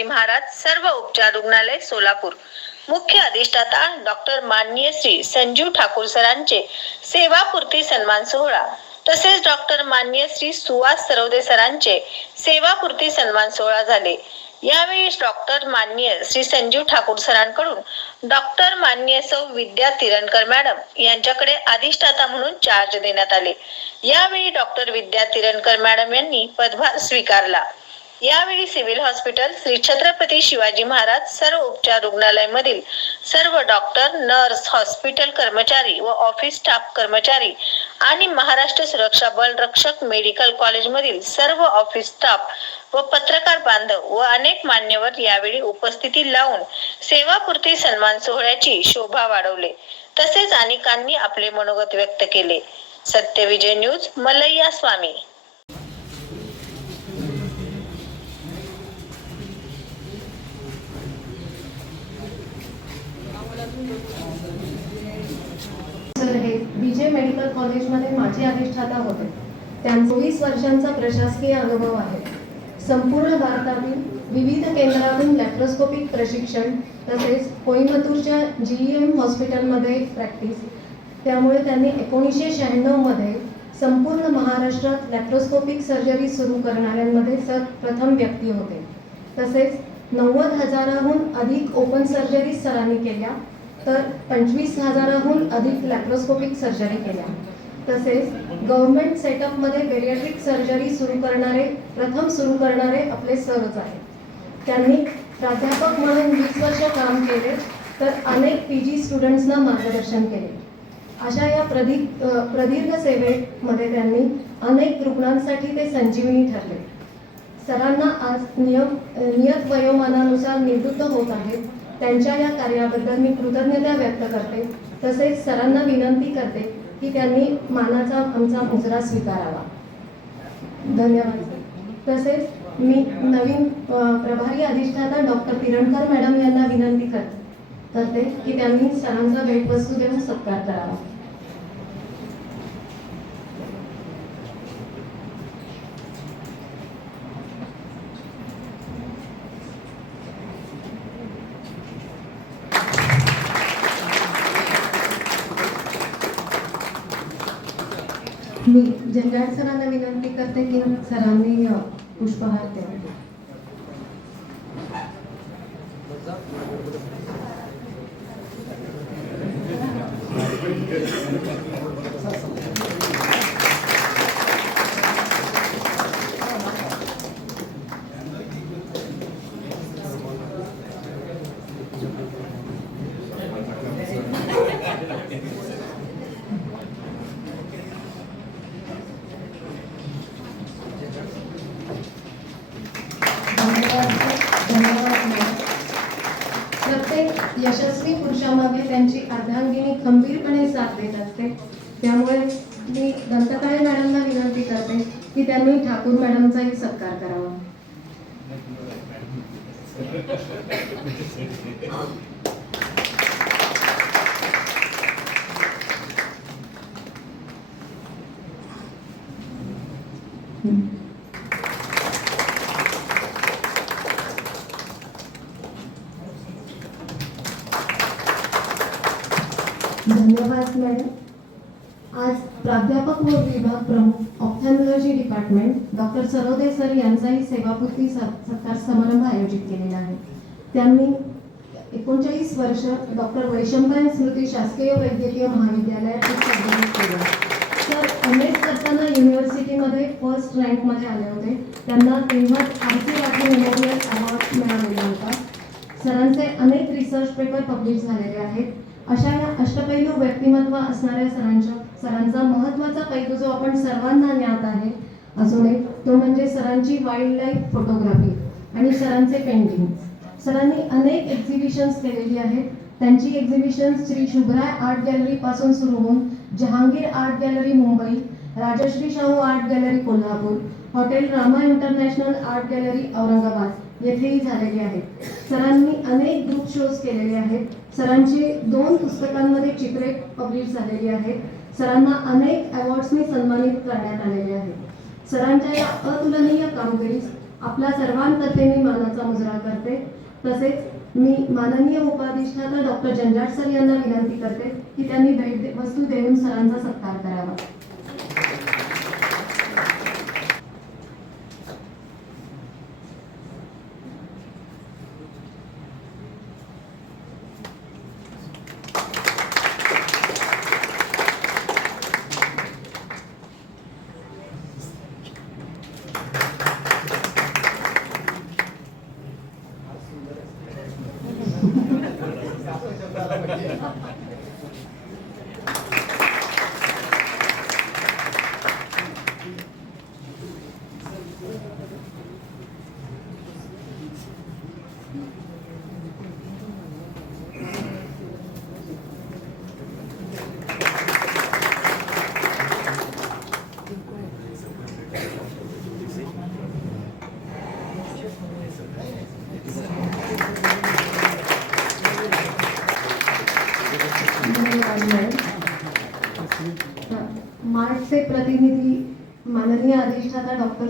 शिवाजी महाराज सर्व उपचार रुग्णालय सोलापूर. मुख्य अधिष्ठाता डॉक्टर माननीय श्री संजीव ठाकूर सरांचे सेवापूर्ती सन्मान सोहळा. तसेच डॉक्टर मान्य श्री सुहास सरवदे सरांचे सेवापूर्ती सन्मान सोहळा झाले. यावेळी डॉक्टर मान्य श्री संजीव ठाकूर सरांकडून डॉक्टर मान्य सौ विद्या तिरणकर मॅडम यांच्याकडे अधिष्ठाता म्हणून चार्ज देण्यात आले. यावेळी डॉक्टर विद्या तिरणकर मॅडम यांनी पदभार स्वीकारला. यावेळी सिव्हिल हॉस्पिटल श्री छत्रपती शिवाजी महाराज सर्व उपचार रुग्णालय मधील सर्व डॉक्टर नर्स हॉस्पिटल कर्मचारी व ऑफिस स्टाफ कर्मचारी आणि महाराष्ट्र सुरक्षा बल रक्षक मेडिकल कॉलेज मधील सर्व ऑफिस स्टाफ व पत्रकार बांधव व अनेक मान्यवर यावेळी उपस्थिती लावून सेवापूर्ती सन्मान सोहळ्याची शोभा वाढवले. तसेच अनेकांनी आपले मनोगत व्यक्त केले. सत्यविजय न्यूज मलैया स्वामी सर हे विजय मेडिकल कॉलेजमध्ये माझे अधिष्ठाता होते. त्यांचा वीस वर्षांचा प्रशासकीय अनुभव आहे. संपूर्ण भारतातील विविध केंद्रातून लॅप्रोस्कोपिक प्रशिक्षण तसेच कोईमतूरच्या जी ई एम हॉस्पिटलमध्ये प्रॅक्टिस त्यामुळे त्यांनी एकोणीसशे शहाण्णवमध्ये संपूर्ण महाराष्ट्रात लॅप्रोस्कोपिक सर्जरी सुरू करणाऱ्यांमध्ये सर प्रथम व्यक्ती होते. तसेच नव्वद हजाराहून अधिक ओपन सर्जरी सरांनी केल्या तर पंचवीस हजाराहून अधिक लॅप्रोस्कोपिक सर्जरी केल्या. तसेच गव्हर्नमेंट सेटअपमध्ये पेरियाट्रिक सर्जरी सुरू करणारे प्रथम सुरू करणारे आपले सरच आहेत. त्यांनी प्राध्यापक म्हणून वीस वर्ष काम केले तर अनेक पी जी स्टुडंट्सना मार्गदर्शन केले. अशा या प्रदी प्रदीर्घ सेवेमध्ये त्यांनी अनेक रुग्णांसाठी ते संजीवनी ठरले. सरांना आज नियम नियत वयोमानानुसार निवृत्त होत आहेत त्यांच्या या कार्याबद्दल मी कृतज्ञता व्यक्त करते. तसेच सरांना विनंती करते की त्यांनी मानाचा आमचा मुजरा स्वीकारावा. धन्यवाद. तसेच मी नवीन प्रभारी अधिष्ठाता डॉक्टर किरणकर मॅडम यांना विनंती करते. की त्यांनी सरांचा भेटवस्तू देऊन सत्कार करावा. मी जंजाळ सरांना विनंती करते की सरांनी अ, पुष्पहार द्यावा you. यशस्वी पुरुषामागे त्यांची अर्धांगिनी खंबीरपणे साथ देत असते. त्यामुळे मी दंतकाळे मॅडमना विनंती करते की त्यांनी ठाकूर मॅडमचाही सत्कार करावा. धन्यवाद मॅडम आज प्राध्यापक व विभाग प्रमुख ophthalmology department doctor Sarode sir यांचाही सेवापूर्ती स- सत्कार समारंभ आयोजित केलेला आहे. त्यांनी एकोणचाळीस वर्ष डॉक्टर वैशंपायन स्मृती शासकीय वैद्यकीय महाविद्यालयात केलं. तर एम एस करताना युनिव्हर्सिटीमध्ये फर्स्ट रँकमध्ये आले होते. त्यांना तेव्हा R C Rathi memorial award मिळालेला होता. सरांचे अनेक रिसर्च पेपर पब्लिश झालेले आहेत. अशा या अष्टपैलू व्यक्तिमत्व असणाऱ्या सरांच्या सरांचा महत्त्वाचा पैलू जो आपण सर्वांना ज्ञात आहे अजून एक तो म्हणजे सरांची वाईल्ड लाईफ फोटोग्राफी आणि सरांचे पेंटिंग सरांनी अनेक एक्झिबिशन्स केलेली आहेत. त्यांची exhibition Shri Shubhrai art gallery पासून सुरू होऊन Jehangir art gallery Mumbai Rajshree Shahu art gallery Kolhapur hotel Rama international art gallery Aurangabad. येथेही झालेले आहेत. सरांनी अनेक ग्रुप शोज केलेले आहेत. सरांची दोन पुस्तकांमध्ये चित्रे पब्लिश झालेली आहेत. सरांना अनेक अवॉर्ड्सनी सन्मानित करण्यात आलेले आहेत. सरांच्या या अतुलनीय कामगिरीस आपल्या सर्वांतर्फे मी मानाचा मुजरा करते. तसेच मी माननीय उपाधिष्ठाता डॉक्टर जंजाट सर यांना विनंती करते की त्यांनी भेट वस्तू देऊन सरांचा सत्कार करावा. yeah. मार्टचे प्रतिनिधी माननीय अधिष्ठाता डॉक्टर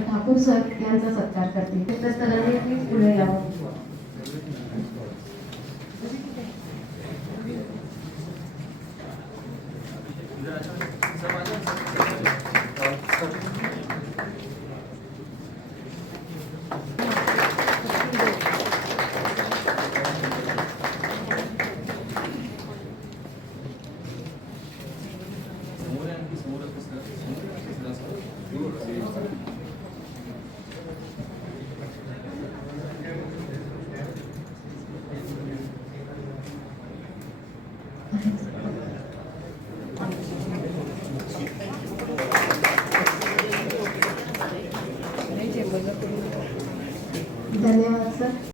ठाकूर सर यांचा सत्कार करतील तर सरांनी प्लीज पुढे यावं धन्यवाद सर